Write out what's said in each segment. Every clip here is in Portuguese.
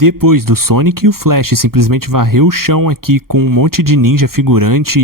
Depois do Sonic e o Flash simplesmente varreu o chão aqui com um monte de ninja figurante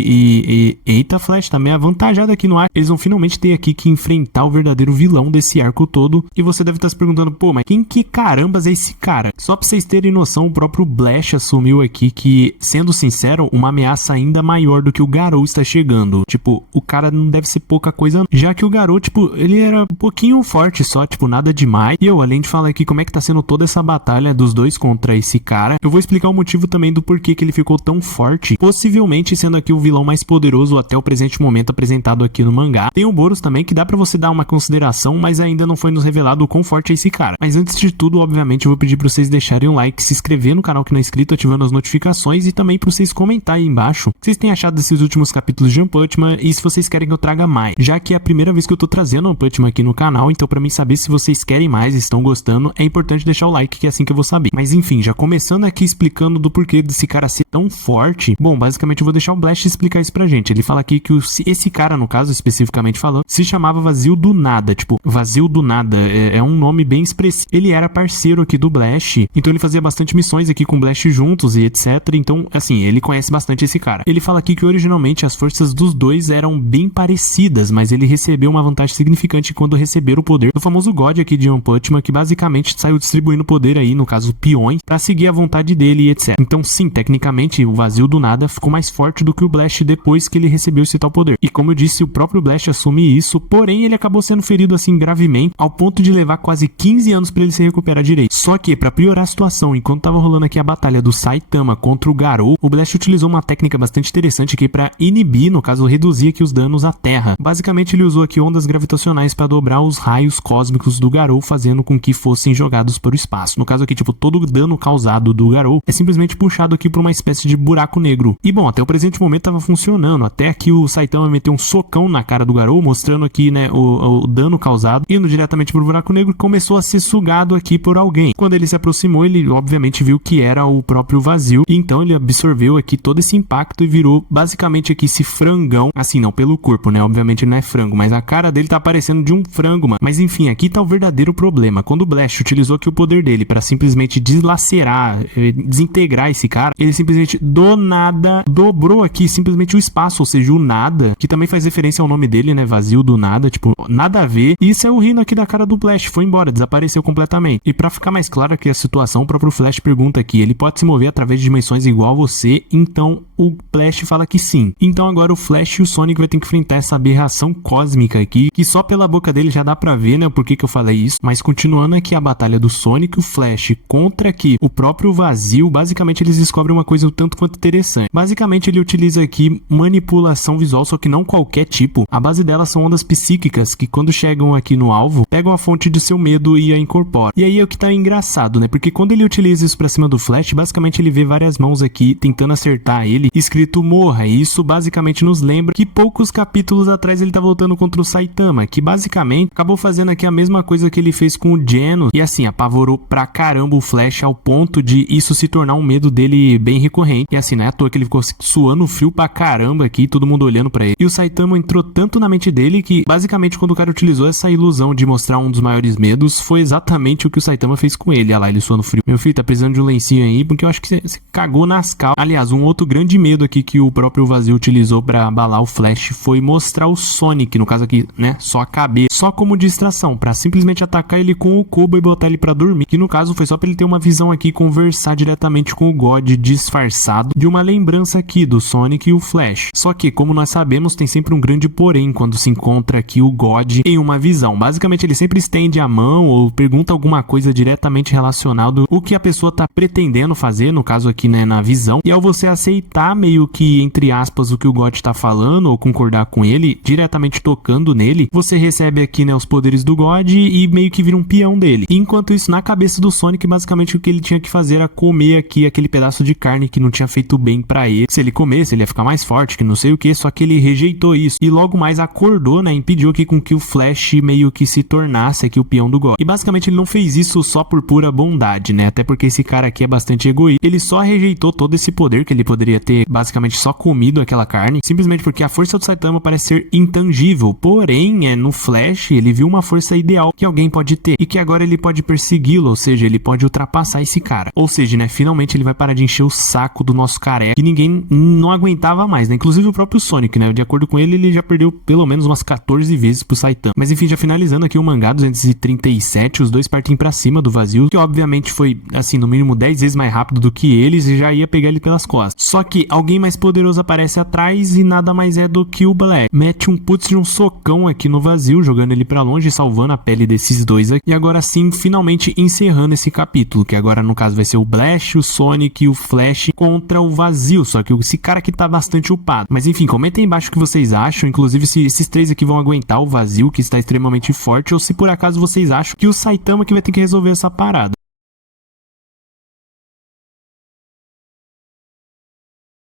eita, Flash tá meio avantajado aqui no ar. Eles vão finalmente ter aqui que enfrentar o verdadeiro vilão desse arco todo. E você deve estar se perguntando, pô, mas quem que carambas é esse cara? Só pra vocês terem noção, o próprio Blash assumiu aqui que, sendo sincero, uma ameaça ainda maior do que o Garou está chegando. Tipo, o cara não deve ser pouca coisa, já que o Garou, tipo, ele era um pouquinho forte só, tipo, nada demais. E eu, além de falar aqui como é que tá sendo toda essa batalha dos dois contra esse cara, eu vou explicar o motivo também do porquê que ele ficou tão forte, possivelmente sendo aqui o vilão mais poderoso até o presente momento apresentado aqui no mangá. Tem o Boros também, que dá pra você dar uma consideração, mas ainda não foi nos revelado o quão forte é esse cara. Mas antes de tudo, obviamente, eu vou pedir pra vocês deixarem um like, se inscrever no canal que não é inscrito, ativando as notificações e também pra vocês comentarem aí embaixo o que vocês têm achado desses últimos capítulos de One Punch Man e se vocês querem que eu traga mais, já que é a primeira vez que eu tô trazendo One Punch Man aqui no canal, então pra mim saber se vocês querem mais e estão gostando, é importante deixar o like, que é assim que eu vou saber. Mas enfim, já começando aqui explicando do porquê desse cara ser tão forte, bom, basicamente eu vou deixar o Blast explicar isso pra gente. Ele fala aqui que esse cara, no caso, especificamente falando, se chamava Vazio do Nada, tipo, Vazio do Nada, é um nome bem expressivo. Ele era parceiro aqui do Blast, então ele fazia bastante missões aqui com o Blast juntos e etc, então, assim, ele conhece bastante esse cara. Ele fala aqui que originalmente as forças dos dois eram bem parecidas, mas ele recebeu uma vantagem significante quando receberam o poder do famoso God aqui de One Punch Man, que basicamente saiu distribuindo poder aí, no caso peões, pra seguir a vontade dele e etc. Então sim, tecnicamente o Vazio do Nada ficou mais forte do que o Blast depois que ele recebeu esse tal poder. E como eu disse, o próprio Blast assume isso, porém ele acabou sendo ferido assim gravemente, ao ponto de levar quase 15 anos pra ele se recuperar direito. Só que, pra piorar a situação, enquanto tava rolando aqui a batalha do Saitama contra o Garou, o Blast utilizou uma técnica bastante interessante aqui pra inibir, no caso reduzir aqui os danos à Terra. Basicamente ele usou aqui ondas gravitacionais pra dobrar os raios cósmicos do Garou, fazendo com que fossem jogados para o espaço. No caso aqui, tipo, todo o dano causado do Garou é simplesmente puxado aqui por uma espécie de buraco negro. E bom, até o presente momento tava funcionando, até que o Saitama meteu um socão na cara do Garou, mostrando aqui, né, o dano causado, indo diretamente pro buraco negro, e começou a ser sugado aqui por alguém. Quando ele se aproximou, ele obviamente viu que era o próprio Vazio, e então ele absorveu aqui todo esse impacto e virou basicamente aqui esse frangão, assim, não pelo corpo, né, obviamente ele não é frango, mas a cara dele tá parecendo de um frango, mano. Mas enfim, aqui tá o verdadeiro problema. Quando o Blast utilizou aqui o poder dele pra simplesmente deslacerar, desintegrar esse cara, ele simplesmente do nada dobrou aqui simplesmente o espaço, ou seja, o nada, que também faz referência ao nome dele, né, Vazio do Nada, tipo, nada a ver. E isso é o rindo aqui da cara do Blast, foi embora, desapareceu completamente. E pra ficar mais claro aqui a situação, o próprio Flash pergunta aqui, ele pode se mover através de dimensões igual a você? Então o Blast fala que sim. Então agora o Flash e o Sonic vai ter que enfrentar essa aberração cósmica aqui, que só pela boca dele já dá pra ver, né, por que eu falei isso. Mas continuando aqui a batalha do Sonic e o Flash contra aqui o próprio Vazio, basicamente eles descobrem uma coisa um tanto quanto interessante. Basicamente ele utiliza aqui manipulação visual, só que não qualquer tipo. A base delas são ondas psíquicas que quando chegam aqui no alvo, pegam a fonte do seu medo e a incorporam. E aí é o que tá engraçado, né, porque quando ele utiliza isso pra cima do Flash, basicamente ele vê várias mãos aqui tentando acertar ele, escrito morra, e isso basicamente nos lembra que poucos capítulos atrás ele tá voltando contra o Saitama, que basicamente acabou fazendo aqui a mesma coisa que ele fez com o Genos, e assim, apavorou pra caramba o Flash ao ponto de isso se tornar um medo dele bem recorrente. E assim, não é à toa que ele ficou suando frio pra caramba aqui, todo mundo olhando pra ele. E o Saitama entrou tanto na mente dele que basicamente quando o cara utilizou essa ilusão de mostrar um dos maiores medos, foi exatamente o que o Saitama fez com ele. Olha lá, ele suando frio. Meu filho, tá precisando de um lencinho aí, porque eu acho que você cagou nas calças. Aliás, um outro grande medo aqui que o próprio Vazio utilizou pra abalar o Flash foi mostrar o Sonic, no caso aqui, né, só a cabeça, só como distração, pra simplesmente atacar ele com o Kobo e botar ele pra dormir, que no caso foi só pra ele ter uma visão aqui, conversar diretamente com o God disfarçado de uma lembrança aqui do Sonic e o Flash. Só que, como nós sabemos, tem sempre um grande porém quando se encontra aqui o God em uma visão. Basicamente ele sempre estende a mão ou pergunta alguma coisa diretamente relacionado o que a pessoa tá pretendendo fazer, no caso aqui, né, na visão, e ao você aceitar meio que, entre aspas, o que o God tá falando ou concordar com ele, diretamente tocando nele, você recebe aqui, né, os poderes do God e meio que vira um peão dele. E enquanto isso, na cabeça do Sonic, basicamente o que ele tinha que fazer era comer aqui aquele pedaço de carne que não tinha feito bem pra ele. Se ele comesse, ele ia ficar mais forte, que não sei o que, só que ele rejeitou isso. E logo mais acordou, né, impediu aqui com que o Flash meio que se tornasse aqui o peão do God. E basicamente ele não fez isso só por pura bondade, né, até porque esse cara aqui é bastante egoísta. Ele só rejeitou todo esse poder que ele poderia ter basicamente só comido aquela carne, simplesmente porque a força do Saitama parece ser intangível. Porém, no Flash, ele viu uma força ideal que alguém pode ter e que agora ele pode persegui-lo, ou seja, ele pode ultrapassar passar esse cara. Ou seja, né, finalmente ele vai parar de encher o saco do nosso careca, que ninguém não aguentava mais, né? Inclusive o próprio Sonic, né? De acordo com ele, ele já perdeu pelo menos umas 14 vezes pro Saitama. Mas enfim, já finalizando aqui o mangá 237, os dois partem pra cima do vazio, que obviamente foi, assim, no mínimo 10 vezes mais rápido do que eles e já ia pegar ele pelas costas. Só que alguém mais poderoso aparece atrás e nada mais é do que o Black. Mete um putz de um socão aqui no vazio, jogando ele pra longe, salvando a pele desses dois aqui. E agora sim, finalmente encerrando esse capítulo, que agora no caso vai ser o Blast, o Sonic e o Flash contra o vazio. Só que esse cara aqui tá bastante upado. Mas enfim, comentem aí embaixo o que vocês acham, inclusive se esses três aqui vão aguentar o vazio, que está extremamente forte, ou se por acaso vocês acham que o Saitama que vai ter que resolver essa parada.